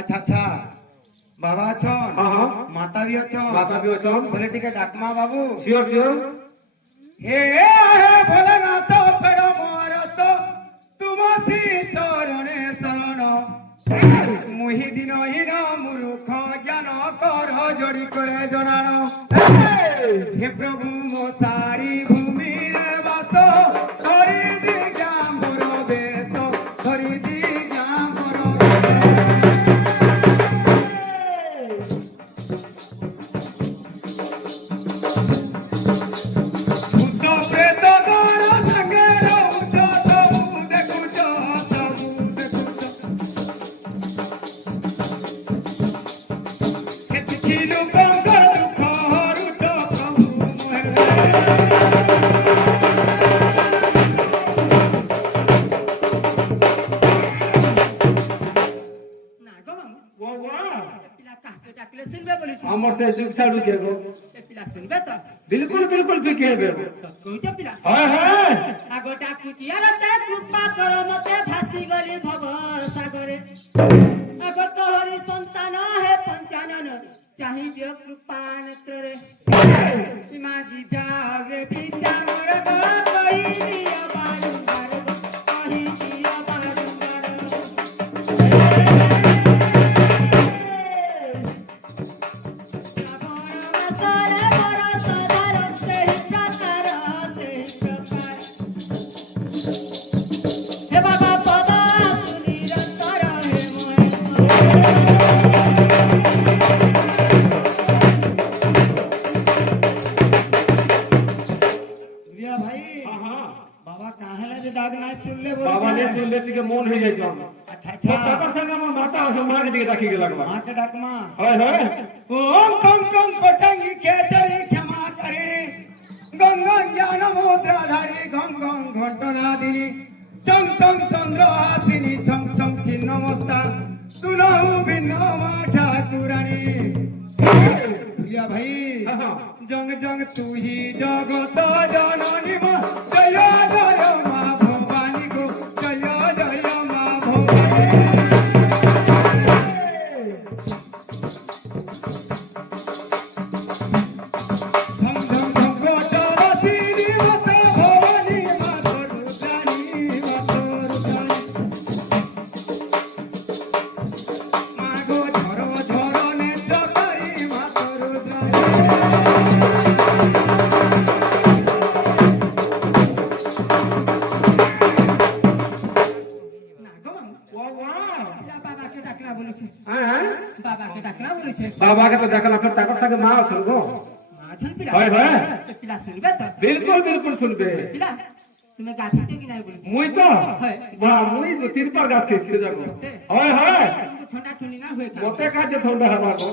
अच्छा अच्छा बाबा अछन माता भी अछन बोले टिके डाकमा बाबू सियोर सियोर हे भोलेनाथ पेड़ मोर तो तुमसी चरणे शरण मुहि दिन हीन मूर्ख ज्ञान कर जोड़ी करे जनानो हे प्रभु मो सारी भूमि रे बास धरी दी ज्ञान बेस धरी दी ज्ञान हमर से जुग छाड़ू के गो पिला सुनबे त बिल्कुल बिल्कुल फिके हेबे सत कहू छ पिला हाय हाय आगोटा कुतिया रते कृपा कर मते भासी गली भव सागरे आगो तोहरी संतान हे पंचानन चाहि दियो कृपा नेत्र रे इमा जीजा रे विद्या मोर गो कहि दियो बारंबार कहि दियो बारंबार बाबा ने सुन ले के मन हो जाय जाम अच्छा अच्छा छपर संग में माता हो मार के राखी के लगवा मां के डाकमा हाय हाय ओम कं कं कोटंगी खेचरी क्षमा करिणी गंगा ज्ञान मुद्राधारी गं गं घटनादिनी चं चं चंद्र हासिनी छं छं चिन्नमस्ता तुलहु बिन्नमा ठाकुरानी भैया भाई जंग जंग तू ही जगत जननी मा जय जय मां भवानी को जय जय मां भवानी बाबा के तो देखला फिर ताकर संग मां सुन गो छन पिला हाय हाय पिला सुनबे त बिल्कुल बिल्कुल सुनबे पिला तुम्हें गाथी छे कि नहीं बोली मुई तो बा मुई तीन पर गाछ छे जाको हाय हाय ठंडा ठंडी ना होए का मते का जे ठंडा हवा को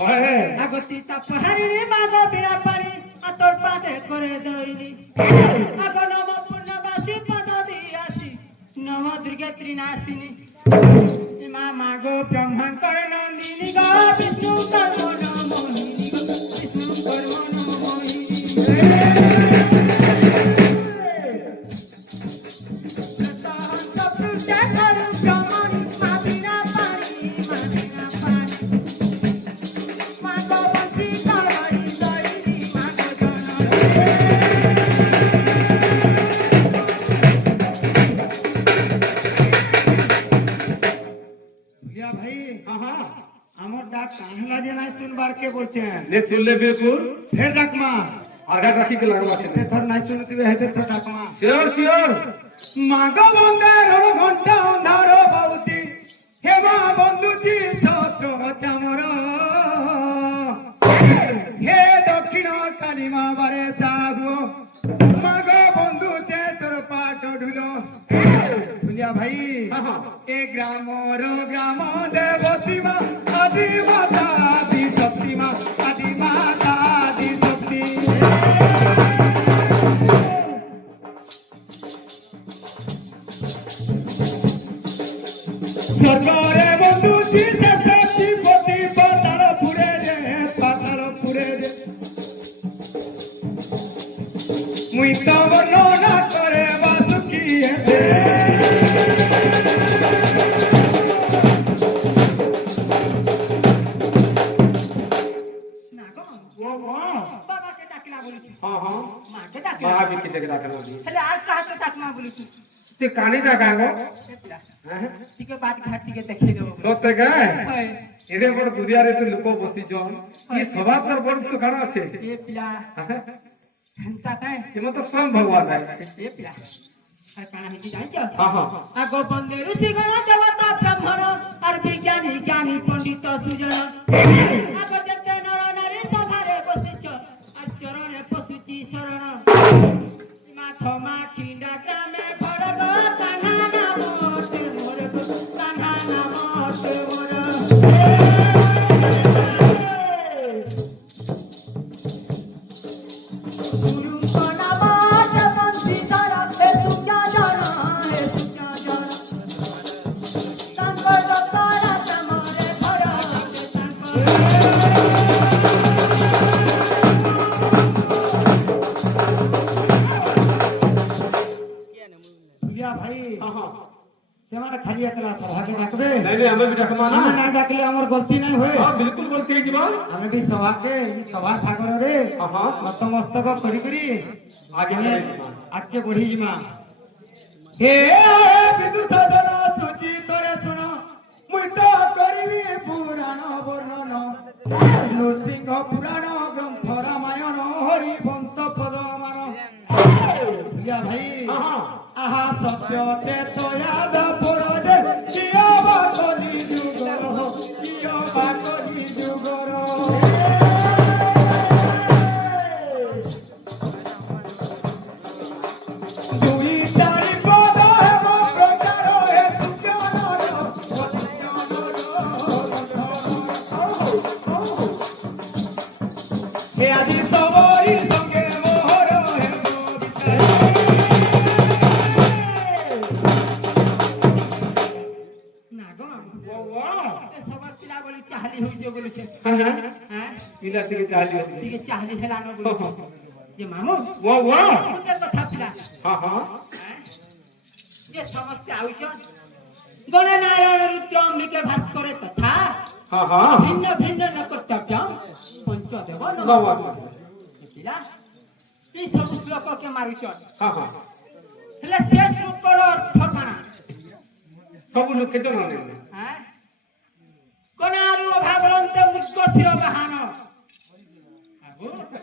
हाय আগতি তাপহারিনি মাগো বিনা পানি আতর পাতে করে দইনি আগো নম পূর্ণবাসী পদ দিয়াছি নম দুর্গে ত্রিনাশিনী ইমা মাগো ব্রহ্মঙ্কর নন্দিনী গো বিষ্ণু কর্ম নমোহিনী গো বিষ্ণু কর্ম নমোহিনী ले सुन ले बिल्कुल फिर डाकमा आगा राखी के लगवा छे ते थर नहीं सुनती वे हेते थर डाकमा सियोर सियोर मागो बंदे रण घंटा अंधारो बहुती हे मां बंधुजी छत्र चामर हे दक्षिण काली मां बारे सागु मागो बंधु चे तोर पाट ढुलो भुलिया भाई ए ग्रामर ग्राम देवती मां आदि माता आदि शक्ति मां आदि माता মুই তো বর্ণনা করে বাসুকি হেতে না গো ও মা বাবাকে ডাকলা বলেছে হ্যাঁ হ্যাঁ মাকে ডাকলা মহাবি কি দেখে ডাকা লাগি তাহলে আর কাহাকে ডাকমা বলেছি তে কানে ডাকা গো হ্যাঁ টিকে বাট ঘাট টিকে দেখিয়ে দেবো সত্যি গায় হয় এরে বড় দুনিয়ারে তো লোক বসিছন কি স্বভাব তোর বড় সুখান আছে এ পিলা হেন্তা কায় এমন তো স্বয়ং ভগবান আছে এ পিলা আর কানা হিতি জানিছ হ্যাঁ হ্যাঁ আগো বন্দে ঋষি গণ দেবতা ব্রাহ্মণ আর বিজ্ঞানী জ্ঞানী পণ্ডিত সুজন আগো যেতে নর নারী সভারে বসিছ আর চরণে পশুচি শরণ মাথ মাখিন্ডা গ্রামে ঘর গো কান্হা নামতে মোর গো কান্হা নামতে মোর ভুলিয়া ভাই হ্যাঁ হ্যাঁ সেমানে খালি একলা সভাকে ডাকবে নাই নাই আমি বিটা কমা না আমি না ডাকলে আমার গলতি নাই হয়ে হ্যাঁ বিলকুল বলতে ଯିବା আমি ବି সভাকে এই সভা সাগରରେ হ্যাঁ হ্যাঁ নতমস্তক করি করি আগে ଆମେ ଯିବା। ଆଗକେ ବଢି ଯିମା ହେ ବିଦୁତ ଜନ ସୁଚିତରେ ଶୁଣ ମୁଇଁ ତ କରିବି ପୁରାଣ ବର୍ଣ୍ଣନ ନୃସିଂହ ପୁରାଣ ଗ୍ରନ୍ଥ ରାମାୟଣ ହରି ବଂଶ ପଦମାନ ଭୁଲିଆ ଭାଇ হ্যাঁ হ্যাঁ আহা সত্য তেতয়াদ পরজে কিয় বা কলি যুগর কিয় বা কলি যুগর দুই চারি পদ হেম প্রচার হে সুজনর হে আজি সবরি সঙ্গে মোহর হেম না গো ও ওয়া সবার পিলা বলি চাহালি হইছে বলেছে হ্যাঁ হ্যাঁ হ্যাঁ ইলা থেকে চালি টিকে চাহালি হেলানো বলেছে যে মামু ও ওয়া ଗୋଟେ କଥା ପିଲା হ্যাঁ হ্যাঁ যে ସମସ୍ତେ ଆଉଛନ୍ ଗଣନାରାୟଣ ରୁଦ୍ର ଅମ୍ବିକେ ଭାସ୍କରେ ତଥା হ্যাঁ হ্যাঁ ଭିନ୍ନ ଭିନ୍ନ ନକର୍ତ୍ତବ୍ୟ ପଞ୍ଚଦେବ বাবা ପିଲା এই ସବୁ ଶ୍ଲୋକକେ ମାରୁଛନ୍ হ্যাঁ হ্যাঁ ହେଲେ ସେ ଶ୍ଲୋକର ଅର୍ଥ କାଣା ସବୁ লোক কেতে মানে କଣାରୁ ଅଭାବରନ୍ତେ ମୃଗ ଶିର ବାହାନ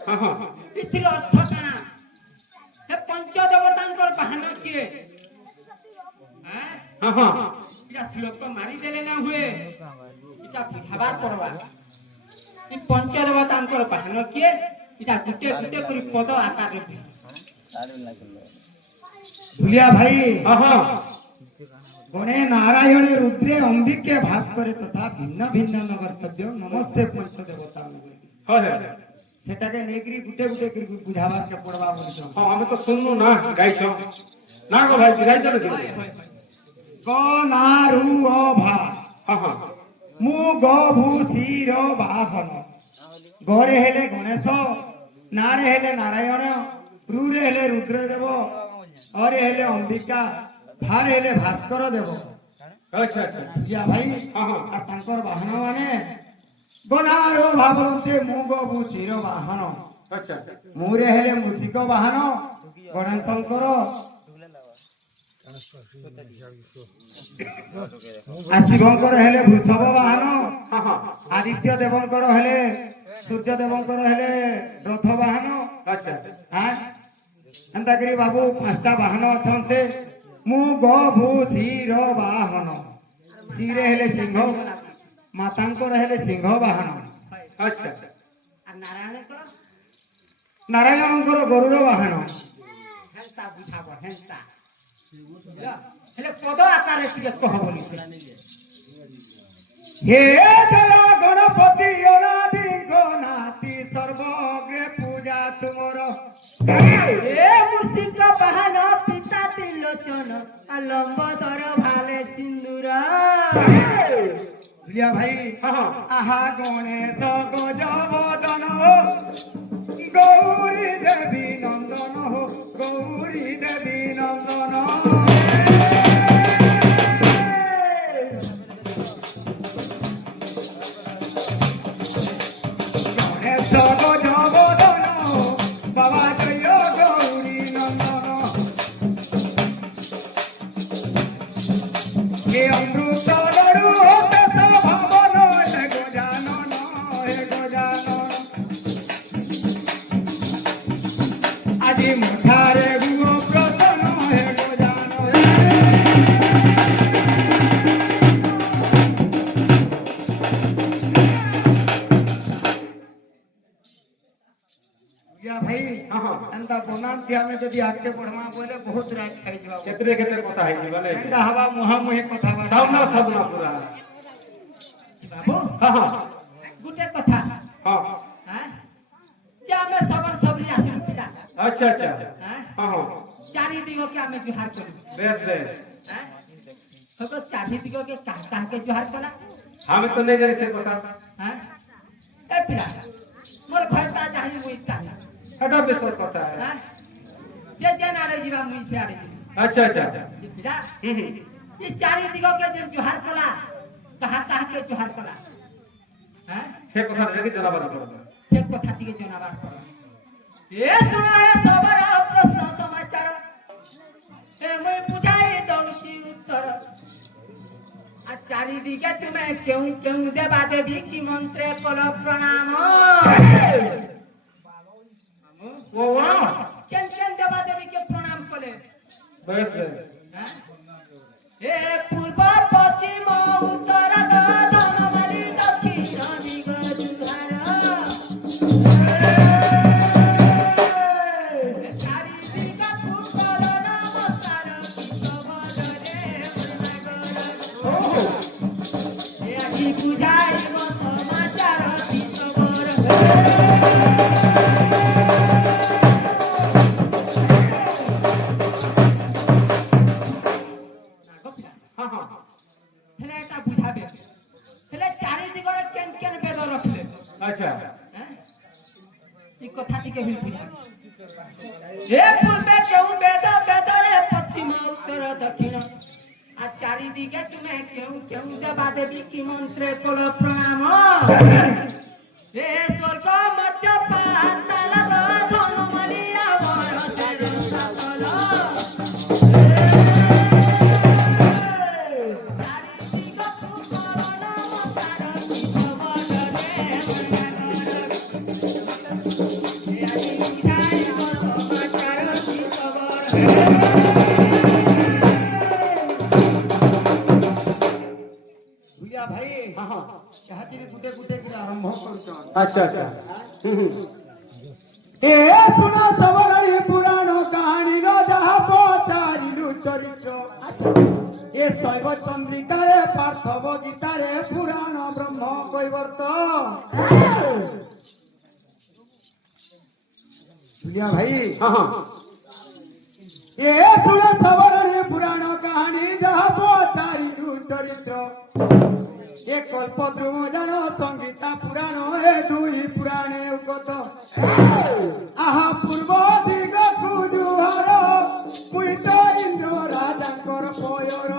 হ্যাঁ হ্যাঁ ଏଥିର ଅର୍ଥ କାଣା ହେ ପଞ୍ଚଦେବତାଙ୍କର ବାହାନ କିଏ হ্যাঁ হ্যাঁ এটা শ্লোক মারিদেলে না হুয়ে এটা বুঝাবার পড়বা এই পঞ্চদেবতাঙ্কর বাহন কিয়ে এটা গুটে গুটে করে পদ আকারে ভুলিয়া ভাই হ্যাঁ হ্যাঁ গণে নারায়ণে রুদ্রে অম্বিকে ভাস্করে তথা ভিন্ন ভিন্ন নগর্তব্য নমস্তে পঞ্চদেবতা হ্যাঁ হ্যাঁ সেটাকে নেইকরি গুটে গুটে করে বুঝাবার কে পড়বা বলছ হ্যাঁ আমি তো শুননু না গাইছ না গো ভাই গাইছ না তুমি ক নারু অভা হ্যাঁ হ্যাঁ মু গ ভূ শির বাহন গরে হেলে গণেশ নারে হেলে নারায়ণ রুরে হেলে রুদ্রদেব অরে হেলে অম্বিকা ভারে হেলে ভাস্কর দেব আচ্ছা আচ্ছা ইয়া ভাই হ্যাঁ হ্যাঁ আর তাঙ্কর বাহন মানে গনারো ভাবরন্তে মু গ ভূ শির বাহন আচ্ছা মুরে হেলে মূষিক বাহন গণেশঙ্কর আর শিবঙ্কর হেলে বৃষভ বাহন হ্যাঁ হ্যাঁ আদিত্য দেবঙ্কর হেলে সূর্য দেবঙ্কর হেলে রথ বাহন আচ্ছা হ্যাঁ এন্তা করি বাবু পাঁচটা বাহন অছন সে মু গ ভূ শির বাহন শিরে হেলে সিংহ মাতাঙ্কর হেলে সিংহ বাহন আচ্ছা আর নারায়ণଙ୍କର নারায়ণঙ্কর গরুড় বাহন হেন্তা বুঝাব হেন্তা ହେଲେ ପଦ ଆକାରରେ ଟିକେ କହ ବୋଲିছে হে জয় গণপতি অনাদিঙ্গ নাতি সর্বগ্রে পূজা তুমর এ মুসিক বাহন পিতা তিলোচন লম্বদর ভালে সিন্দুর প্রিয়া ভাই হ্যাঁ হ্যাঁ আহা গণেশ গজবদন গৌরী দেবী নন্দন ମଠାରେ ଗୁଅ ପ୍ରସନ୍ନ ହେଡ ଜାନ या भाई हाँ हाँ एंता बनांती हमें जदि आगे बढ़मा बोले बहुत रात खाई जवा केतरे केतरे कथा है बने एंता हवा मुहा मुहे कथा बा साबना पूरा बाबू हाँ हाँ गुटे कथा हाँ हां जे हमें सबर सबरी आसी पिला अच्छा अच्छा हां हाँ हाँ चारि दिगो के हमें जुहार करू बेस बेस हां तो चारि दिगो के कह के जुहार कला हमें तो नहीं जानी से कथा हां ए पिला मोर भयता चाहि मुई चाहि हटा बेसर कथा है हां जे जे ना रे जीवा मुई से आड़े अच्छा अच्छा ये पिला हम्म ये चारि दिगो के जे जुहार कला कहा के जुहार कला हां से कथा रे जनाबर पड़ता से कथा टिके जनाबार पड़ा ए सुना है सबर प्रश्न समाचार ए मुई बुझाई दउची उत्तर आ चारि दिगे तुमे केउ केउ देवा देवी की मंत्रे कल प्रणाम वो वाह केन केन देवा देवी के प्रणाम कले बेस बेस हां ए पूर्व पश्चिम उत्तर दक्षिण दक्षिण दिग जुहार चारि दिग कुशल नमस्कार की सबर रे नगर ए आजी बुझाई समाचार की सबर हाँ हाँ हेले एटा बुझाबे हेले चारि दिगरे केन केन बेद रखले अच्छा हैं ई कथा टिके भी बुझाबे ए पूर्वे केउ बेद बेद रे पश्चिम उत्तर दक्षिण आ चारि दिगे तुमे केउ केउ देवा देवी की मंत्रे कल प्रणाम ए स्वर्ग मध्य पाताल धनुमणि आवर से सकल भूलिया भाई हाँ हाँ कहती गुटे गुटे के आरंभ करूछन अच्छा अच्छा ए सुना सबरणी पुराण कहानी रो जहा पचारिलु चरित्र अच्छा ए शैव चंद्रिकारे पार्थव गीतारे पुराण ब्रह्म कैवर्त भूलिया भाई हाँ हाँ ए सुना सबरणी पुराण कहानी जहा पचारिलु चरित्र ए कल्पद्रुम जान संगीता पुराण ए दुई पुराणे उगत आहा पूर्व दिग कुजुहार मुइत इंद्र राजांकर पयर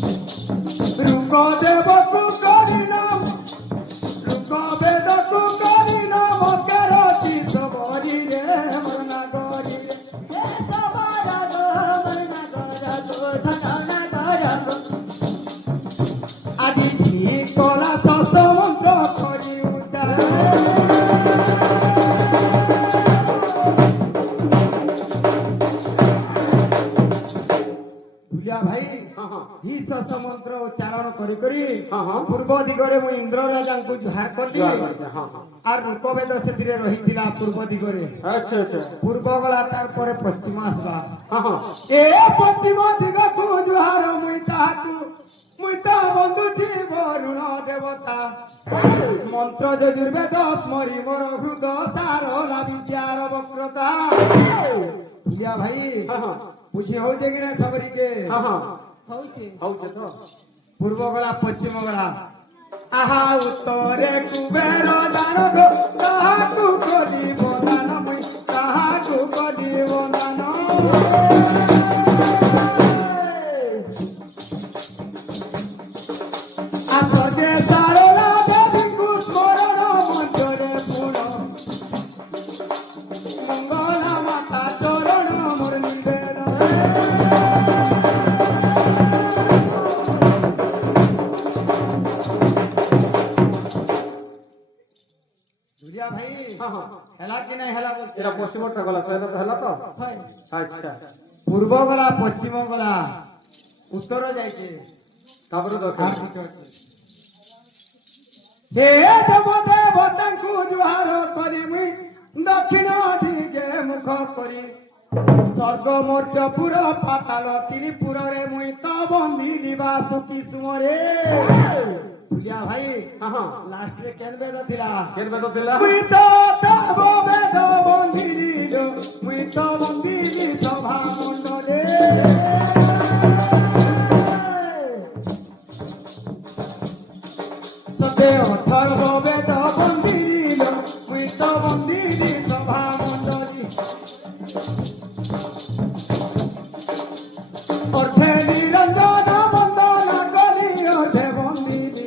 ऋग देवकु करिनाम ऋग वेदकु करिनाम करती सबरी रे मरना गरी रे सबरा गो मरना गरा गो धना गरा गो আজি ঝি কলা শস্য মন্ত্র করি ভুলিয়া ভাই हाँ हाँ হি শস্য মন্ত্র উচ্চারণ করি করি हाँ हाँ পূর্ব দিগরে মু ইন্দ্র রাজাঙ্কু জুহার কলি हाँ हाँ আর রূপবেদ সেতিরে রহিছিলা পূর্ব দিগরে अच्छा अच्छा পূর্ব গলা তারপরে পশ্চিম আসবা हाँ हाँ এ পশ্চিম দিগকু জুহার মুই তা বন্ধুছি বরুণ দেবতা মন্ত্র যজুর্বেদ স্মরি মোর হৃদ সারলা বিদ্যার বক্রতা ভুলিয়া ভাই हाँ हाँ বুঝি হচ্ছে কিনা সবরিকে हाँ हाँ হইছে हाउ तो পূর্ব গলা পশ্চিম গলা আহা উত্তরে কুবের দান গো কাহাকু করিব দান মুই কাহাকু করিব দান আসতে সারলা দেবীকু স্মরণ মঞ্চরে পুন মঙ্গলা মাতা চরণ মোর নিবেদন ହଁ ହଁ ହେଲା କି ନାଇଁ ହେଲା ବୋଲছে ଏଟା ପଶ୍ଚିମଟା ଗଲା ସହିତ ତ ହେଲା ତ হয় ଆଚ୍ଛା ପୂର୍ବ ଗଲା ପଶ୍ଚିମ ଗଲା ଉତ୍ତର ଯାଇଛେ ତାପରେ আর ଦକ୍ଷିଣ ଗୋଟେ ଅଛି হে দেবতাଙ୍କୁ জুহার করি মুই দক্ষিণ দিকে মুখ করি স্বর্গ মর্ত্যপুর পাতাল ত্রিপুরে মুই তো বন্দি দিবা সুখী সুমরে ভুলিয়া ভাই ହଁ ହଁ লাস্ট রে কেন বেদ থিলা କେନ୍ ବେଦ ଥିଲା মুই তো তব বেদ বন্দি দিল মুই তো বন্দি দি সভা মণ্ডলে সতে অথর্ব বেদ বন্দি দিল মুই তো বন্দি দি সভা মণ্ডলী অর্থে নিরঞ্জন বন্দনা করি অর্থে বন্দি দি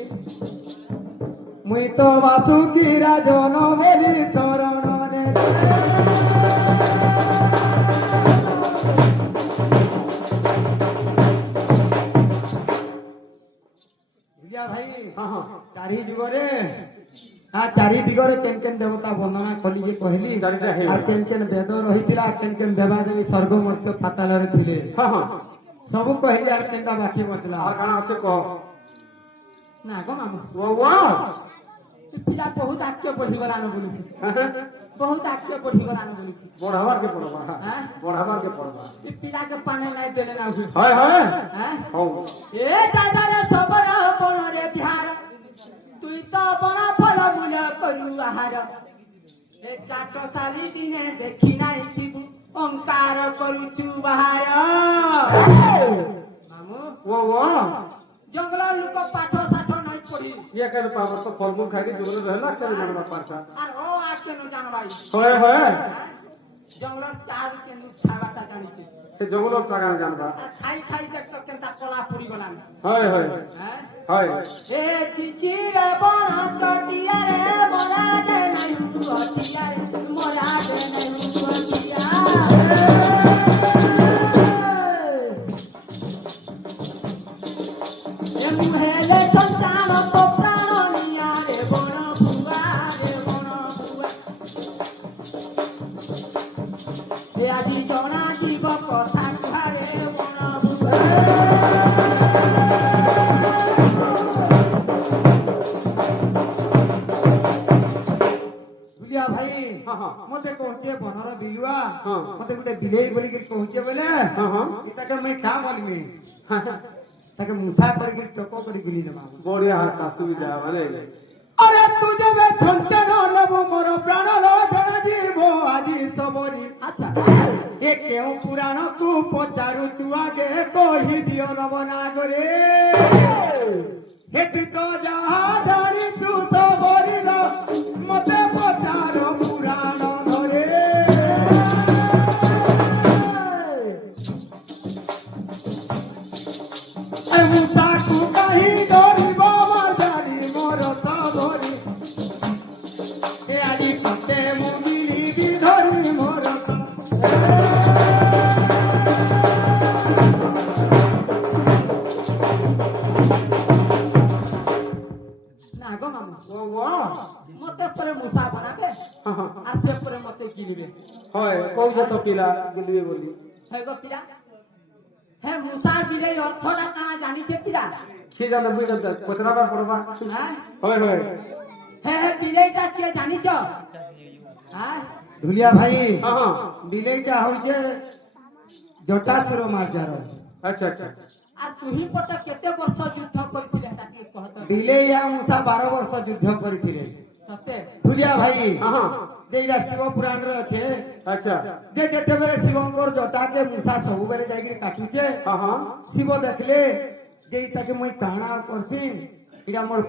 মুই তো বাসুকি রাজন বলি চরণ নেলে বুঝিয়া ভাই ହଁ ହଁ চারি যুগরে চারি দিগরে কেন কেন দেবতা বন্দনা কলি যে কহিলি চারিটা ହେଇଗଲା। আর কেন কেন বেদ রহিଥିଲା কেন কেন দেবাদেবী স্বর্গ মর্ত্য পাতাଳରେ ଥିଲେ ହଁ ହଁ ସବୁ କହିଲି আর କେନଟା ବାକି ବତଲା আর କାଣା ଅଛି କହ না গো মামু ୱା পিলা বহুত আগে পড়িগলানো বলুছি বহুত আগে পড়িগলানো বলুছি ବଢାବାର କେ ପଡବା হ্যাঁ ବଢାବାର କେ পড়বা এই পিলাকে পানে নাই দেলে না হুই হয় হয় হ্যাঁ ହଉ এ দাদারে সবর বনরে বিহার তুই তো বন ফল মূল করু আহার এ চাটশালী দিনে দেখি নাই কিবু অঙ্কার করুছু বাহার মামু ୱା জঙ্গল লোক পাঠ সাঠ নাই পড়ি ଇଏ କେନ୍ ପାବ ତ ଫଲମୂଲ ଖାଇକି ଜଙ୍ଗଲ ରହିଲା କେନ୍ ଜାଣବା ପାରସା আর ও আকে ন জানবাই হয় হয় জঙ্গলর চার কেন খাবাটা জানিছে ସେ ଜଙ୍ଗଲ ଜାଗା ଜାଣବା আর খাই খাই দেখ তো কেনটা কলা পড়ি গলান হয় হয় হ্যাঁ হয় এ চিচিরে বন চটিয়ারে মরা দে নাই অটিয়ারে মরা দে নাই অটিয়া এ মুহেলে চঞ্চাল তো প্রাণ নিয়া রে বন বুয়া রে বন বুয়া এ আজি জনা জীব কথা কুহারে বন বুয়া বুলিয়া ভাই ହଁ ହଁ মতে কହୁছে বনর বিলুয়া ହଁ। মতে গোটে বিলেই বলি কହୁছে বলে ହଁ ହଁ তাকে মুই কা বলমি তাকে মুসা করি চক করি গিলি দেবা ବଢିଆ ହାତ ସୁବିଧା ମାନେ আরে তু যেবে ছঞ্চন নেবু মোর প্রাণ জনা জীব আজি সবরি আচ্ছা এ কেউ পুরাণ কু পচারু চুয়াগে কহি দিও নবনাগরে হে তুই তো যাহা জানিছু সবরির মতে পচার পুরাণ ধরে আরে মুসাকু কাহি ধরিব মাঝারি মোর সবরি এ আজি পতে মুগিলি বিধরি মোর না গো মামু ୱା মতে পরে মুসা বানাবে আর সে পরে মতে গিলবে হয় কହୁଛ ତ ପିଲା ଗିଲିବେ ବୋଲି হে গো পিলা হে মুসার বিলে অর্থটা কানা জানিছে পিলা କିଏ ଜାଣେ ମୁଇଁ କେନ୍ତା ପଚରାবার ପଡବା হ্যাঁ হয় হয় হে হে বিলেটা কে জানিছ হ্যাঁ ধুলিয়া ভাই ହଁ ହଁ বিলেইটা হইছে জটাসুর মার্জার আচ্ছা আচ্ছা আর তুহি পটে কেতে বর্ষ যুদ্ধ করিଥିଲେ এটা কি কহত বিলেই আর মুসা 12 বর্ষ যুদ্ধ করিଥିଲେ সতে ধুলিয়া ভাই ହଁ ହଁ যেটা শিব পুরাণরে আছে আচ্ছা যে যেতেবেলে শিবঙ্কর জটাকে মুসা ସବୁବେଳେ ଯାଇକି কাটুছে ହଁ ହଁ শিব দেখলে যে তাকে মুই কাଣା করছি এটা মোর